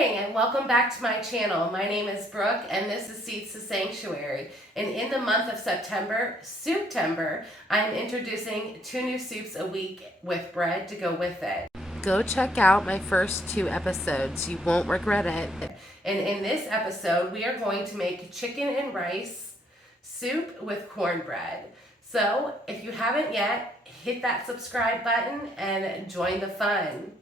morning and welcome back to my channel. My name is Brooke and this is Seeds to Sanctuary. And in the month of September, Souptember, I'm introducing 2 new soups a week with bread to go with it. Go check out my first 2 episodes. You won't regret it. And in this episode, we are going to make chicken and rice soup with cornbread. So if you haven't yet, hit that subscribe button and join the fun.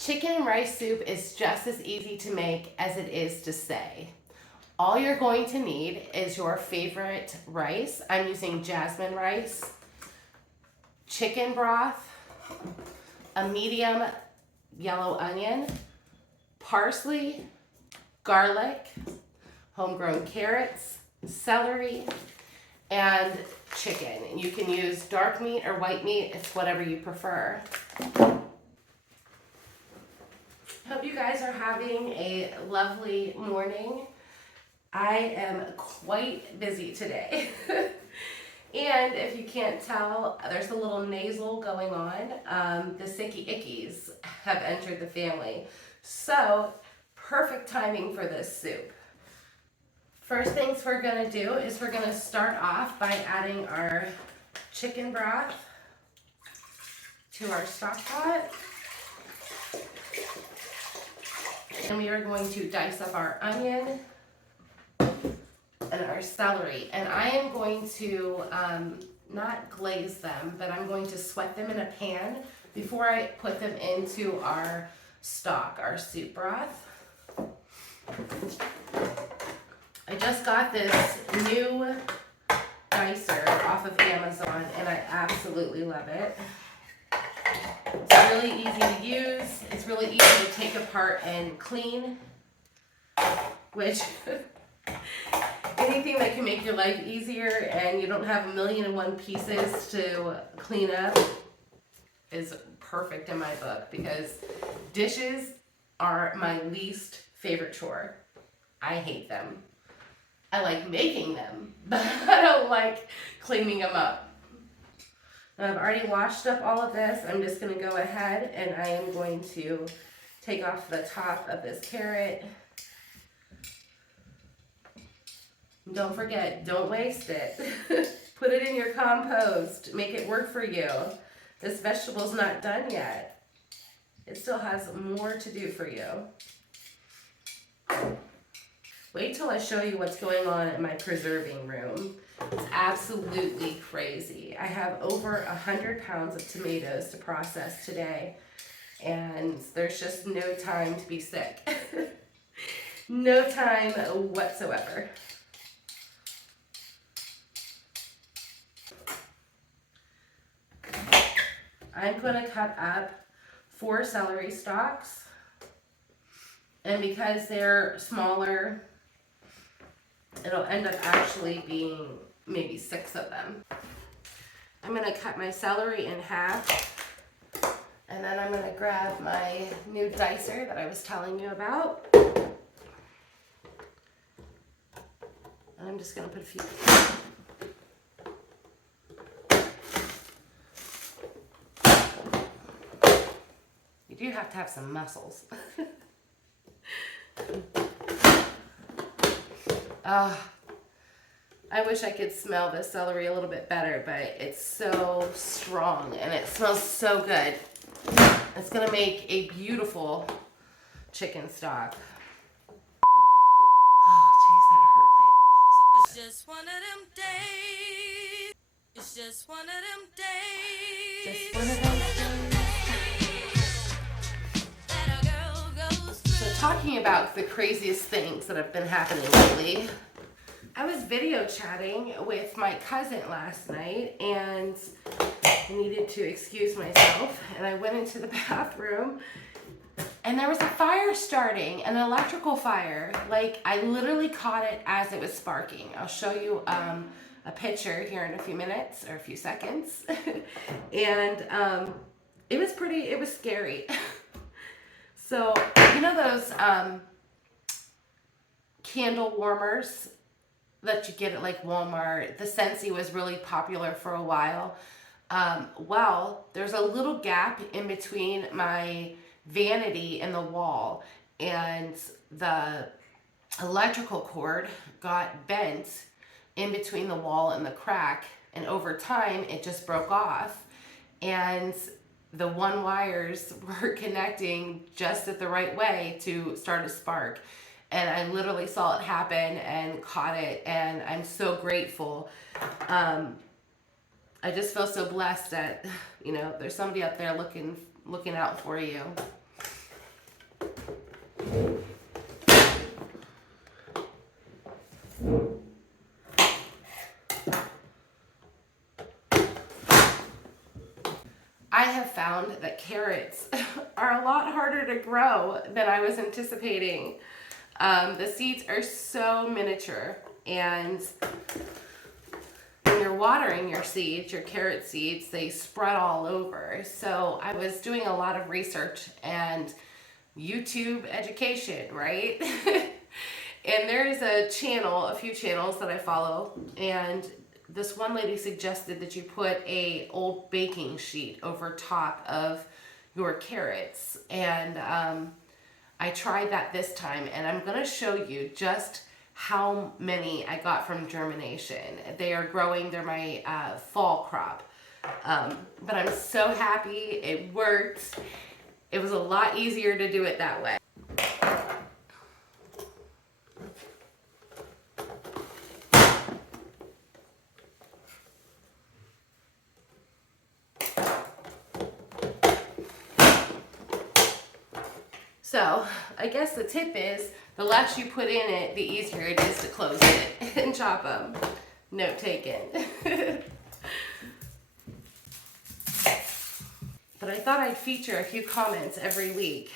Chicken and rice soup is just as easy to make as it is to say. All you're going to need is your favorite rice. I'm using jasmine rice, chicken broth, a medium yellow onion, parsley, garlic, homegrown carrots, celery, and chicken. You can use dark meat or white meat, it's whatever you prefer. Hope you guys are having a lovely morning. I am quite busy today. And if you can't tell, there's a little nasal going on. The sicky ickies have entered the family. So, perfect timing for this soup. First things we're gonna do is we're gonna start off by adding our chicken broth to our stock pot. And we are going to dice up our onion and our celery. And I am going to not glaze them, but I'm going to sweat them in a pan before I put them into our stock, our soup broth. I just got this new dicer off of Amazon and I absolutely love it. It's really easy to use. It's really easy to take apart and clean, which anything that can make your life easier and you don't have 1,000,001 pieces to clean up is perfect in my book, because dishes are my least favorite chore. I hate them. I like making them, but I don't like cleaning them up. I've already washed up all of this. I'm just going to go ahead and I am going to take off the top of this carrot. Don't forget, don't waste it. Put it in your compost. Make it work for you. This vegetable's not done yet. It still has more to do for you. Wait till I show you what's going on in my preserving room. It's absolutely crazy. I have over 100 pounds of tomatoes to process today, and there's just no time to be sick. No time whatsoever. I'm going to cut up 4 celery stalks, and because they're smaller, it'll end up actually being maybe 6 of them. I'm going to cut my celery in half, and then I'm going to grab my new dicer that I was telling you about. And I'm just going to put a few. You do have to have some muscles. I wish I could smell the celery a little bit better, but it's so strong and it smells so good. It's gonna make a beautiful chicken stock. Oh, jeez, that hurt my elbows. It's just one of them days. It's just one of them days. Just one of those That a girl goes through. So talking about the craziest things that have been happening lately, I was video chatting with my cousin last night and I needed to excuse myself, and I went into the bathroom and there was a fire starting, an electrical fire. Like, I literally caught it as it was sparking. I'll show you a picture here in a few minutes or a few seconds. And it was scary. So, you know those candle warmers that you get at like Walmart? The Scentsy was really popular for a while. Well, there's a little gap in between my vanity and the wall, and the electrical cord got bent in between the wall and the crack, and over time it just broke off, and the one wires were connecting just at the right way to start a spark. And I literally saw it happen and caught it, and I'm so grateful. I just feel so blessed that, there's somebody up there looking out for you. I have found that carrots are a lot harder to grow than I was anticipating. The seeds are so miniature, and when you're watering your seeds, your carrot seeds, they spread all over. So I was doing a lot of research and YouTube education, right? And there is a few channels that I follow, and this one lady suggested that you put a old baking sheet over top of your carrots, and I tried that this time, and I'm going to show you just how many I got from germination. They are growing. They're my fall crop, but I'm so happy it worked. It was a lot easier to do it that way. So I guess the tip is the less you put in it, the easier it is to close it and chop them. Note taken. But I thought I'd feature a few comments every week.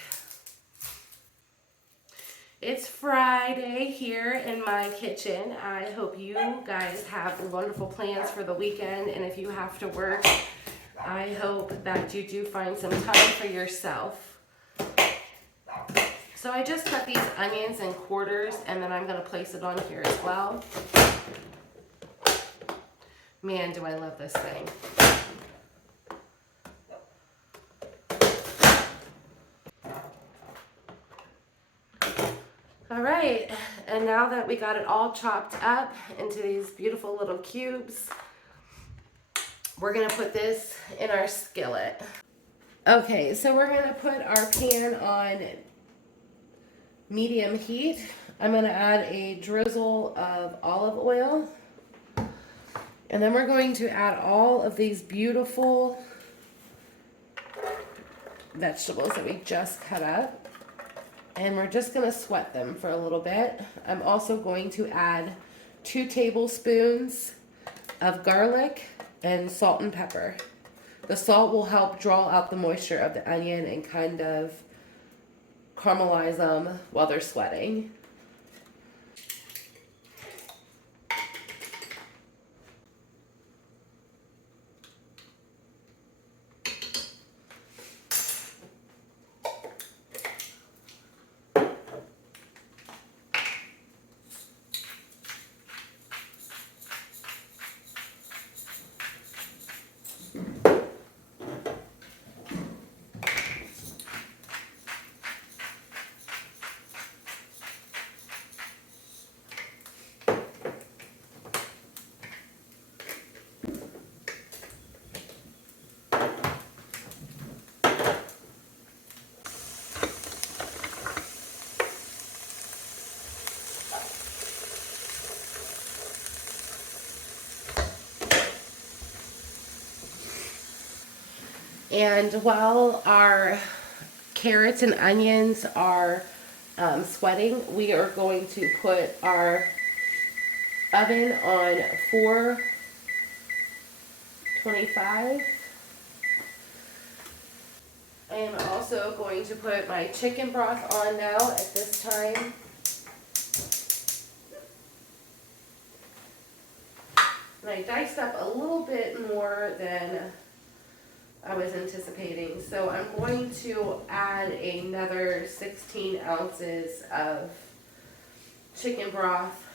It's Friday here in my kitchen. I hope you guys have wonderful plans for the weekend, and if you have to work, I hope that you do find some time for yourself. So I just cut these onions in quarters, and then I'm going to place it on here as well. Man, do I love this thing. All right, and now that we got it all chopped up into these beautiful little cubes, we're going to put this in our skillet. Okay, so we're going to put our pan on medium heat. I'm going to add a drizzle of olive oil, and then we're going to add all of these beautiful vegetables that we just cut up, and we're just going to sweat them for a little bit. I'm also going to add 2 tablespoons of garlic and salt and pepper. The salt will help draw out the moisture of the onion and kind of caramelize them while they're sweating. And while our carrots and onions are sweating, we are going to put our oven on 425. I am also going to put my chicken broth on now at this time. And I diced up a little bit more than I was anticipating. So I'm going to add another 16 ounces of chicken broth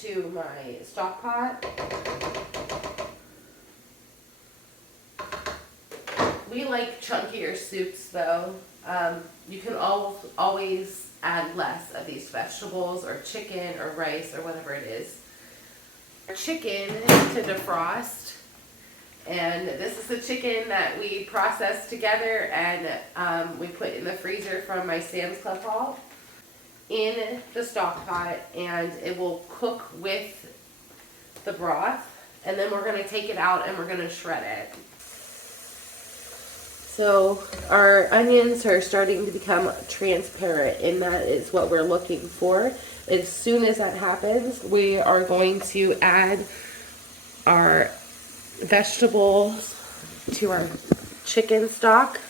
to my stock pot. We like chunkier soups though. You can always add less of these vegetables or chicken or rice or whatever it is. Chicken to defrost, and this is the chicken that we processed together and we put in the freezer from my Sam's Club haul in the stock pot, and it will cook with the broth, and then we're going to take it out and we're going to shred it. So our onions are starting to become transparent, and that is what we're looking for. As soon as that happens, we are going to add our vegetables to our chicken stock.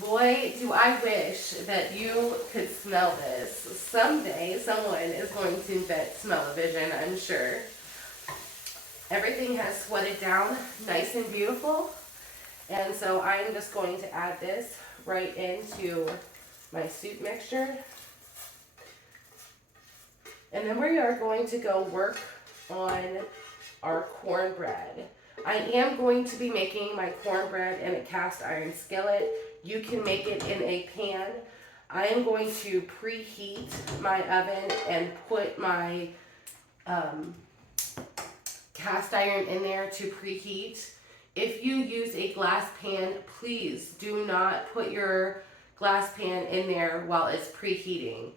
Boy, do I wish that you could smell this. Someday, someone is going to invent smell-o-vision, I'm sure. Everything has sweated down nice and beautiful. And so I'm just going to add this right into my soup mixture. And then we are going to go work on our cornbread. I am going to be making my cornbread in a cast iron skillet. You can make it in a pan. I am going to preheat my oven and put my cast iron in there to preheat. If you use a glass pan, please do not put your glass pan in there while it's preheating.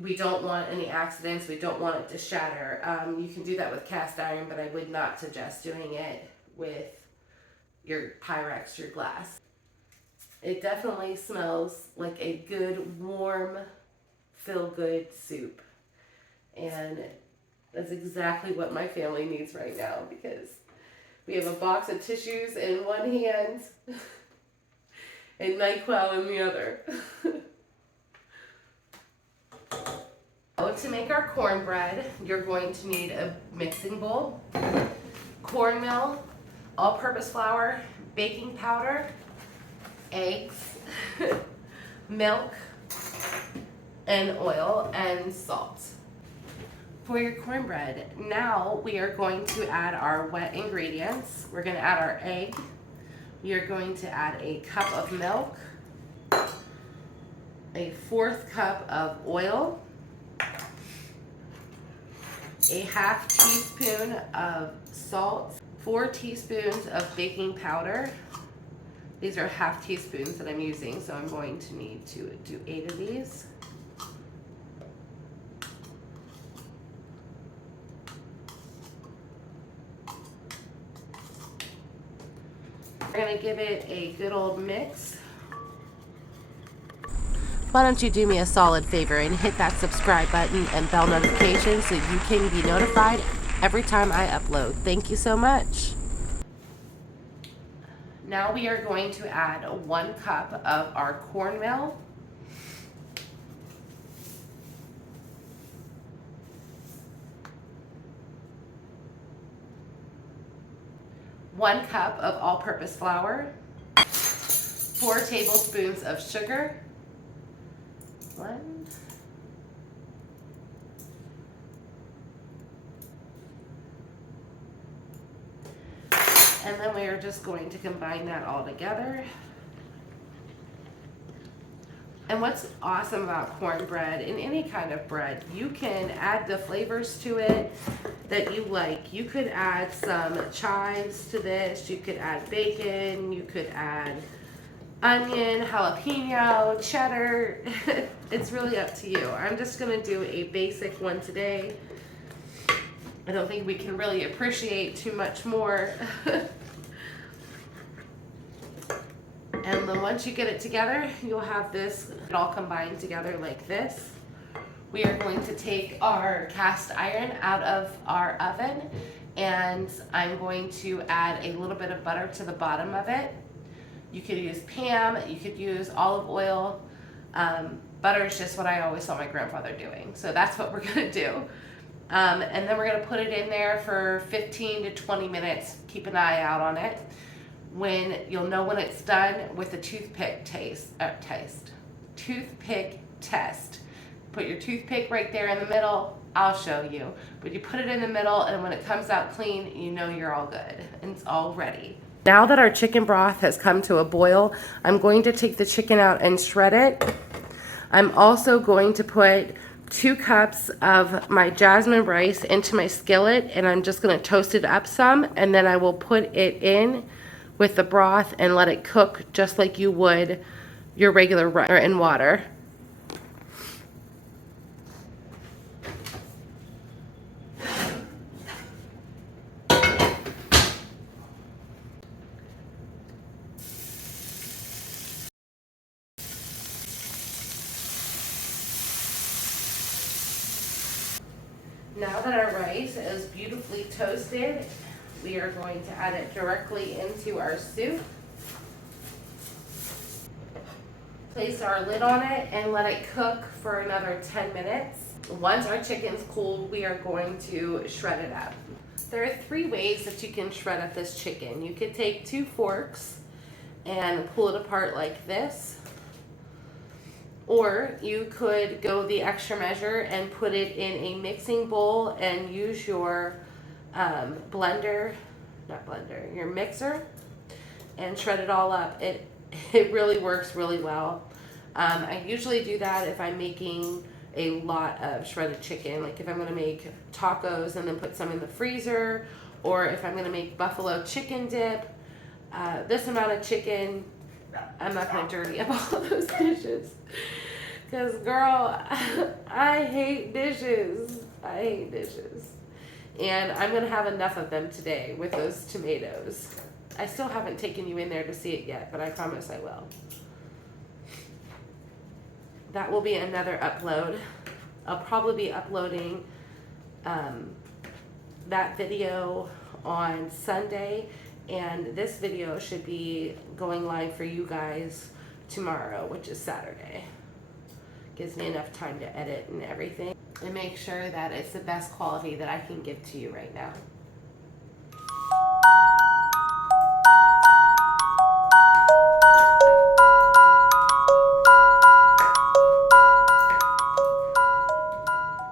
We don't want any accidents. We don't want it to shatter. You can do that with cast iron, but I would not suggest doing it with your Pyrex, your glass. It definitely smells like a good, warm, feel-good soup. And that's exactly what my family needs right now, because we have a box of tissues in one hand and NyQuil in the other. To make our cornbread, you're going to need a mixing bowl, cornmeal, all-purpose flour, baking powder, eggs, milk, and oil and salt. For your cornbread, now we are going to add our wet ingredients. We're going to add our egg. We are going to add a cup of milk, a 1/4 cup of oil, a 1/2 teaspoon of salt, 4 teaspoons of baking powder. These are 1/2 teaspoons that I'm using, so I'm going to need to do 8 of these. We're going to give it a good old mix. Why don't you do me a solid favor and hit that subscribe button and bell notification so you can be notified every time I upload. Thank you so much. Now we are going to add 1 cup of our cornmeal. One cup of all-purpose flour, 4 tablespoons of sugar, 1, and then we are just going to combine that all together. And what's awesome about cornbread, and any kind of bread, you can add the flavors to it that you like. You could add some chives to this, you could add bacon, you could add onion, jalapeno, cheddar. It's really up to you. I'm just gonna do a basic one today. I don't think we can really appreciate too much more. And then once you get it together, you'll have this all combined together like this. We are going to take our cast iron out of our oven, and I'm going to add a little bit of butter to the bottom of it. You could use Pam, you could use olive oil. Butter is just what I always saw my grandfather doing, so that's what we're gonna do. And then we're gonna put it in there for 15 to 20 minutes. Keep an eye out on it. You'll know when it's done with a toothpick toothpick test. Put your toothpick right there in the middle. I'll show you. But you put it in the middle, and when it comes out clean, you know you're all good and it's all ready. Now that our chicken broth has come to a boil, I'm going to take the chicken out and shred it. I'm also going to put 2 cups of my jasmine rice into my skillet, and I'm just going to toast it up some, and then I will put it in with the broth and let it cook just like you would your regular rice in water. Now that our rice is beautifully toasted, we are going to add it directly into our soup. Place our lid on it and let it cook for another 10 minutes. Once our chicken's cooled, we are going to shred it up. There are 3 ways that you can shred up this chicken. You could take 2 forks and pull it apart like this. Or you could go the extra measure and put it in a mixing bowl and use your your mixer and shred it all up. It really works really well. I usually do that if I'm making a lot of shredded chicken, like if I'm going to make tacos and then put some in the freezer, or if I'm going to make buffalo chicken dip. This amount of chicken, I'm not going to dirty up all those dishes. Because, girl, I hate dishes. I hate dishes. And I'm going to have enough of them today with those tomatoes. I still haven't taken you in there to see it yet, but I promise I will. That will be another upload. I'll probably be uploading that video on Sunday. And this video should be going live for you guys tomorrow, which is Saturday. Gives me enough time to edit and everything and make sure that it's the best quality that I can give to you right now.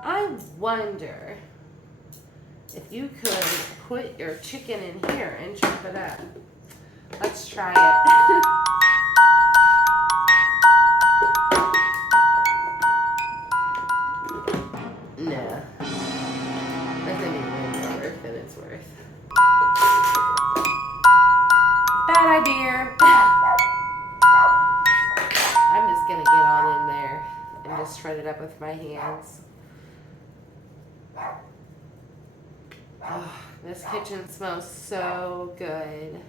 I wonder if you could put your chicken in here and chop it up. Let's try it. No. That's gonna be way more work than it's worth. Bad idea. I'm just gonna get on in there and just shred it up with my hands. Oh, this kitchen smells so good.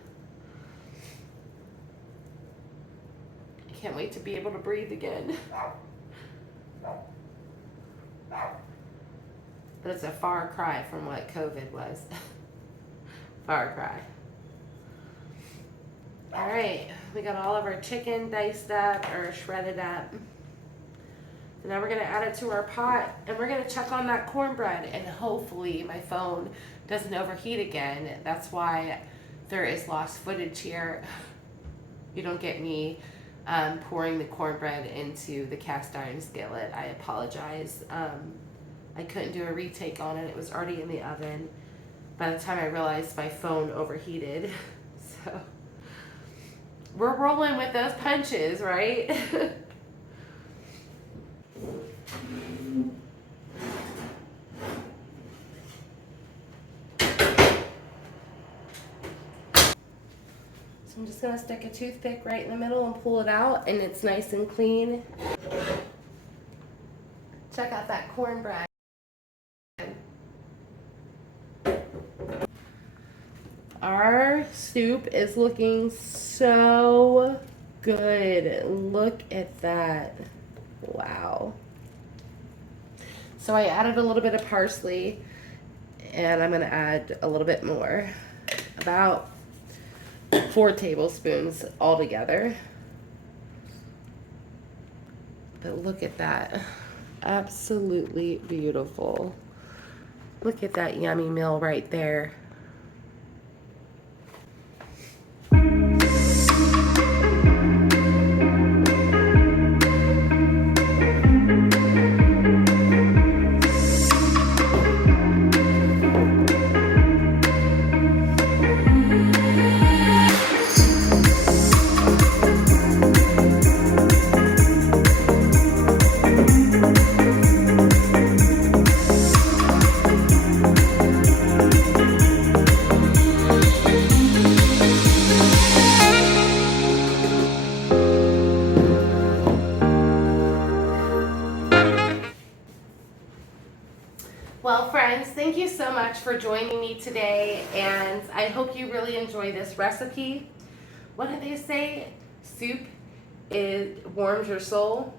I can't wait to be able to breathe again. But it's a far cry from what COVID was. Far cry. All right, we got all of our chicken diced up or shredded up. And now we're gonna add it to our pot and we're gonna check on that cornbread, and hopefully my phone doesn't overheat again. That's why there is lost footage here. You don't get me pouring the cornbread into the cast iron skillet. I apologize. I couldn't do a retake on it. It was already in the oven. By the time I realized my phone overheated. So we're rolling with those punches, right? So I'm just gonna stick a toothpick right in the middle and pull it out, and it's nice and clean. Check out that cornbread. Our soup is looking so good. Look at that. Wow. So I added a little bit of parsley, and I'm going to add a little bit more. About 4 tablespoons altogether. But look at that. Absolutely beautiful. Look at that yummy meal right there. so much for joining me today, and I hope you really enjoy this recipe. What do they say? Soup, it warms your soul.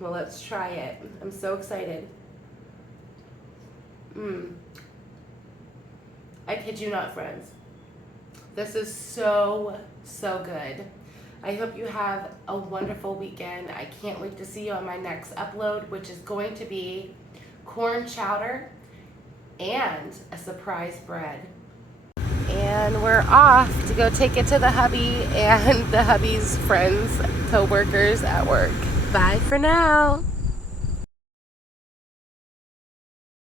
Well, let's try it. I'm so excited. I kid you not, friends. This is so good. I hope you have a wonderful weekend. I can't wait to see you on my next upload, which is going to be corn chowder and a surprise bread. And we're off to go take it to the hubby and the hubby's friends, co-workers at work. Bye for now.